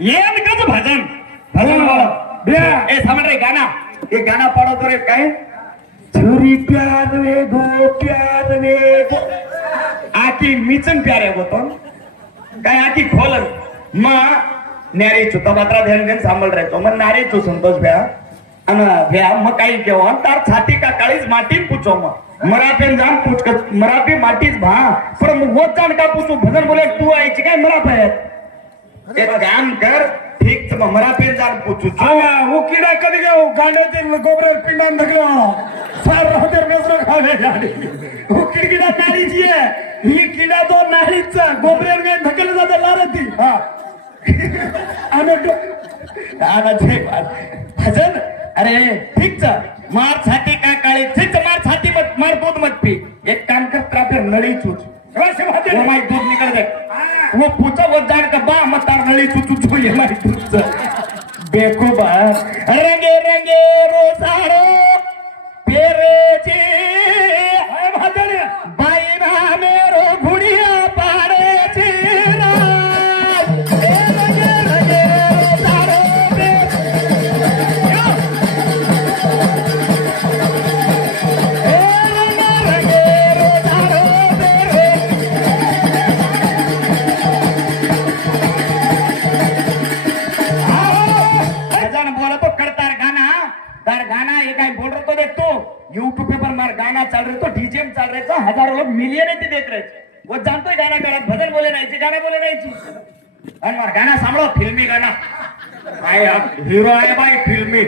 येन कच भजन भजन बोलो ए समझ रे गाना एक गाना पाडो तो रे काय छुरी प्यार वे गो आकी मिचन प्यारे होतो काय आकी खोल म न्यारी चुता मात्रा ध्यान घेऊन सांभाळ राहतो मग नारी तू संतोष भ्या अन भ्या मग काही केव्हा तार छाती का काळीच माटी पूछो मग मराठीन जाम पूछ मराठी माटीच भा पर वो जान का पूछू भजन बोले तू आयची काय मराठ आहे एक काम कर ठीक मराठी जान पूछू वो किडा कधी गयो गांड्यातील गोबरे पिंडान धगलो सार राहते बेसर खावे गाडी वो किडा नारीची आहे ही किडा तो नारीचा गोबरे गे धकेल जाते लारती हा आना भजन अरे ठीक मार छाती का काळी ठीक मार छाती मत मार दूध मत पी एक काम कर तेरा फिर नली चूच वो माई दूध निकल दे वो पूछा वो जान का बा मत तार नली चूच छो ये माई दूध देखो बा रंगे रंगे रोसारो पेरे चे है भजन बाई ना मेरो घुड़िया पारे चे यूट्यूब पे पर मार गाना चल रहे तो डीजे में चल रहे तो हजारों लोग मिलियन देख रहे वो जानते ही गाना करत भजन बोले नाही गाना बोले नाही आणि मार गाना सांभळो फिल्मी गाना काय हीरो आहे बाई फिल्मी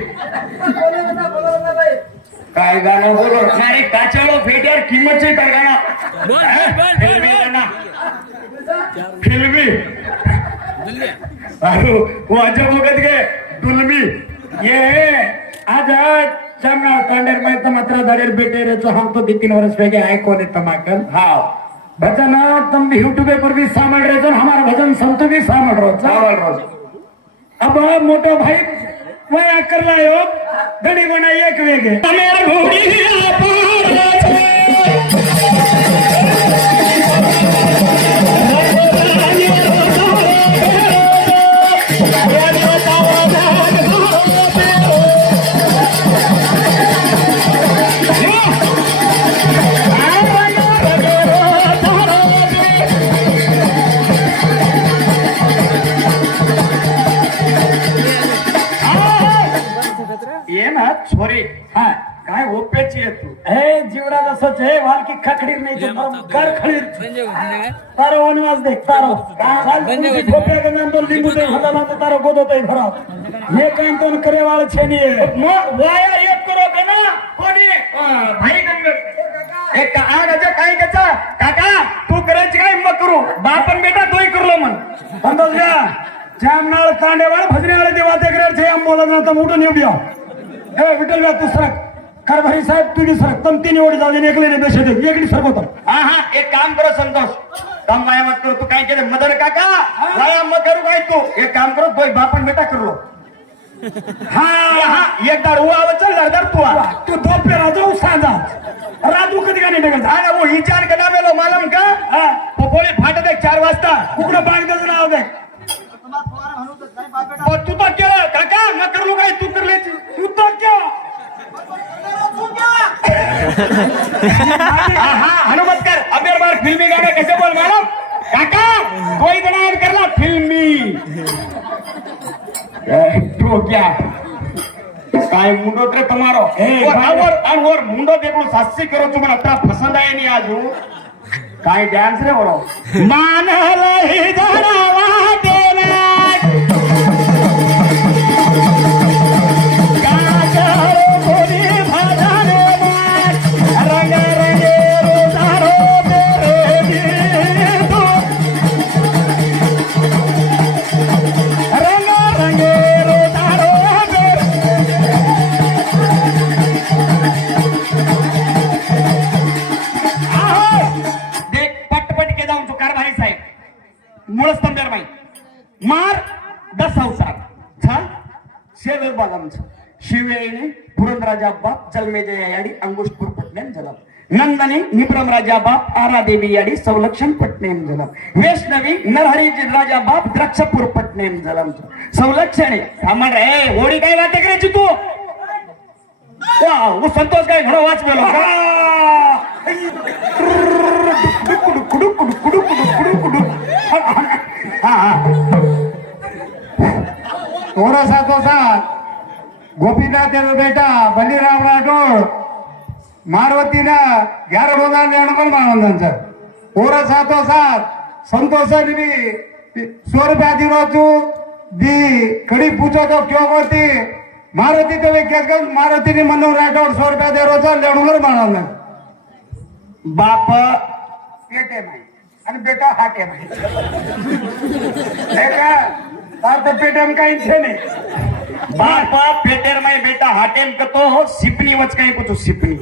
काय गाना बोलो अरे काचालो फेटियार किंमत छे तर गाना फिल्मी गाना फिल्मी अरे वो अजब वगत गे दुलमी ये आज चामना कांडेर में मात्र दाडेर बेटे रे तो हम तो 2-3 वर्ष पहले आए कोने तमाकल हाँ भजन तुम भी यूट्यूब पर भी सामल रहे तो हमारा भजन संतो भी सामल रहो अब मोटो भाई वया कर लायो घड़ी बना एक वेगे मेरे छोरी हाँ काय ओप्याची आहे तू हे जीवना जसंच आहे वालकी खखडीर नाही तो कर खडीर तारो वनवास देख तारो खोप्या के नाम तो लिंबू दे भला ना तो तारो गोदो तई भरा ये काम तो करे वाले छे नहीं वाया एक करो के ना कोणी भाई गंग एक आग अजा काय कचा काका तू करायची काय मग करू बापन बेटा तोही करलो मन बंदल जा जामनाळ कांडेवाळ भजनेवाळे देवा ते करे छे हम बोलत ना तो उठून येऊ द्या ए विठ्ठल बा तू सरक कारभारी साहेब तुझी सरक तम तीन एवढी जाऊ दे एकले बेशे दे एकडी सरक होता हा एक काम करो संतोष काम माया मत करो तू काय केलं मदर काका वाया मत करू काय तू एक काम करो दोय बापन बेटा करलो हा एक दार उवा चल दार तू दो पे राजू सांदा राजू कधी का नाही निघत हा वो हिचान का नामेलो मालूम का पोपोळी फाट दे 4 वाजता कुकडे बाग दे नाव दे तू तो केलं काका मग करलो काय तू करले तू तो क्या हनुमत कर अबेर बार फिल्मी गाने कैसे बोल मालूम काका कोई बनान करला फिल्मी तो क्या काय मुंडो रे तुम्हारो और मुंडो देखो सासी करो तुम अत्रा पसंद आए नहीं आजू काय डांस रे बोलो मानल ही जरावा देना मार 10 अवसार छान शेवे बालम शिवेने पुरंदराजा बाप जन्मे जयाडी अंगुष्ठपूर पटण्यान जलम नंदनी निब्रम राजा बाप आरा देवी याडी संलक्षण पटनेम झालं वैष्णवी नरहरी राजा बाप द्राक्षपूर पटनेम झालं संलक्षणे थांबा रे होडी काय वाटे करायची तू वो संतोष काय घडो वाच मेलो थोड़ा साथो साथ गोपीनाथ तेरो बेटा बलिराम राठोड मारवतीना 11 रोजान पण मानवंदांचा थोड़ा साथो साथ संतोषाने बी 100 रुपया दिलो तू दी कडी पूछो तो क्यों होती मारुती तो व्यक्ती मारुतीने म्हणून राठोड 100 रुपया दे रोजा लेणूगर मानवंदा बाप पेटे माई आणि बेटा हाटे माई लेका तार तो पेटे में काही छे नहीं बाप पेटेर में बेटा हाटेम कतो हो सिपनी वच काय कुछ सिपनी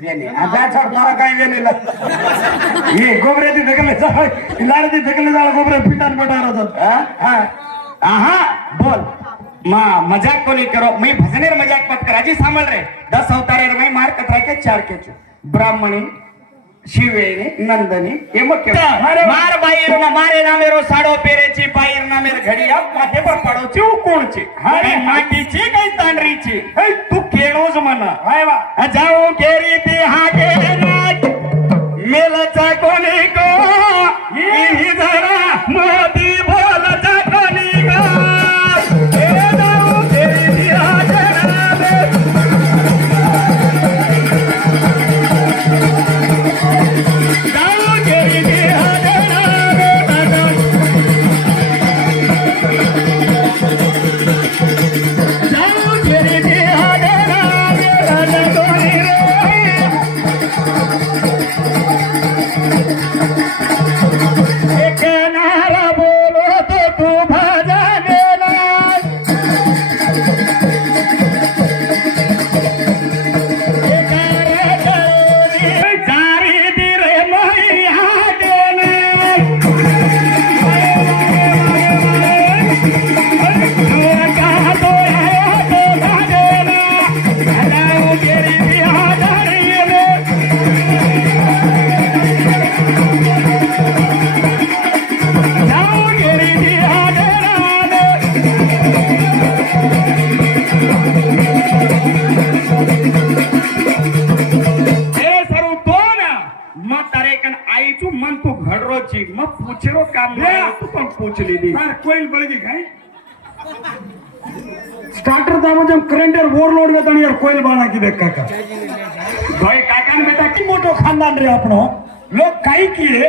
वेने आता छोड तारा काही वेने ला ये गोबरेती ढकले जा लाडती ढकले जा गोबरे पिटान बटार होता हां आहा बोल मां मजाक को नहीं करो मैं भजनेर मजाक मत कराजी सांभळ रे 10 अवतारेर में मार कतरा के 4 के ब्राह्मणी शिवेने नंदनी ये मत मार बाईर ना मारे ना मेरो साडो पेरेची बाईर ना मेर घडिया माथे पर पडोची उकोणची अरे माटीची काही तांडरीची तू केळोज म्हणा हाय वा जाऊ केरी ती हागे नाच मेलचा कोणी को ही जरा मोदी बोलचा कोणी को हे जाऊ केरी ती हागे कोईल बळगी काय स्टार्टर दामो करंट ओवरलोड में तणी यार कोईल बाणा की देख काका भाई काका ने बेटा की मोटो खानदान रे आपनो लोग काई किए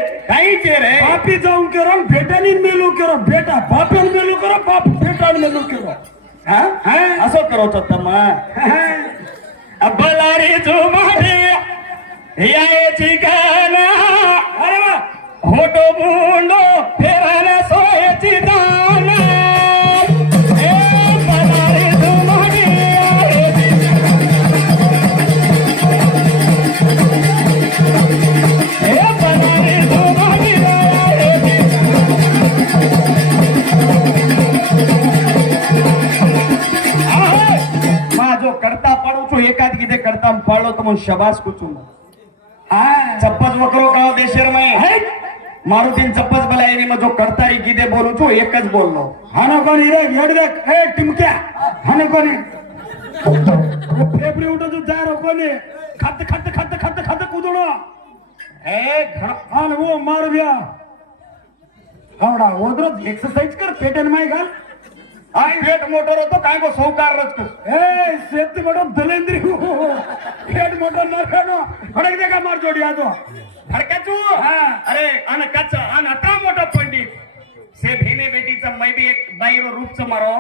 रे बापी जाऊं करो बेटानी मेलू करो बेटा बापन मेलू करो बाप बेटा मेलू करो हां हां असो करो तो तमा अबलारी जुमारी याची गाना अरे वा होटो मुंडो फेराना सोयची दाना ए बलारी जुमारी ए बलारी जुमारी माझो करता पाडू छो एकाद गीते करता पाडलो तो मन शबास कुचूं हां चप्पज वकरो गाव देशर में मारुतीन चप्पज बलायनी मग जो करतारी गीते बोलू छो एकच बोललो हानो कोणी रे येड देख ए टिमक्या हानो कोणी फेफरे उठो जो जा रो कोणी खत खत खत खत खत कुदणो ए हान वो मार बिया हावडा ओदरोज एक्सरसाइज कर पेटन माय घाल आई पेट मोटर होतो काय गो सौकार रचतो ए सेत बडो दलेंद्री पेट मोटर न फेनो फडक दे का मार जोडी आजो फडकाचू अरे अन कच अन अटा मोठा पंडित से भेने बेटीचा मै बी एक बाईरो रूपच मारो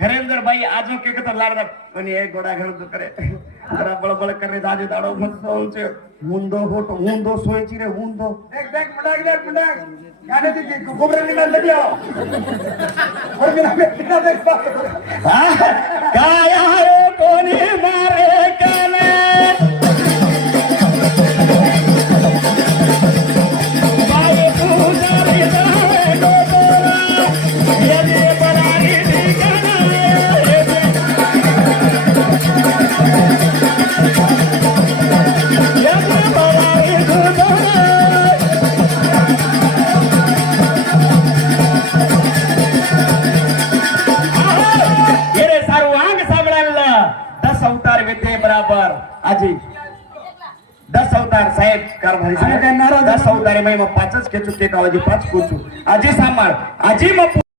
घरेंदर बाई आजो के तर लाडदा कोणी एक गोडा घेऊन तो करे जरा बळबळ करे दाजे दाडो मत सोचे हुंदो होतो हुंदो सोयची रे हुंदो देख देख पडाक गाने दी गोबरे निना लगियो और बिना बिना देख काय आहे कोणी मारे काले बाई पूजारी जावे गोतोरा यदि बरारी ठिकाना या आजी 10 अवतार साहेब कारभारी आणि काय नाराज 10 अवतारे मग 5च खेचू ते गावाची 5 कोचू आजी सांभाळ आजी मग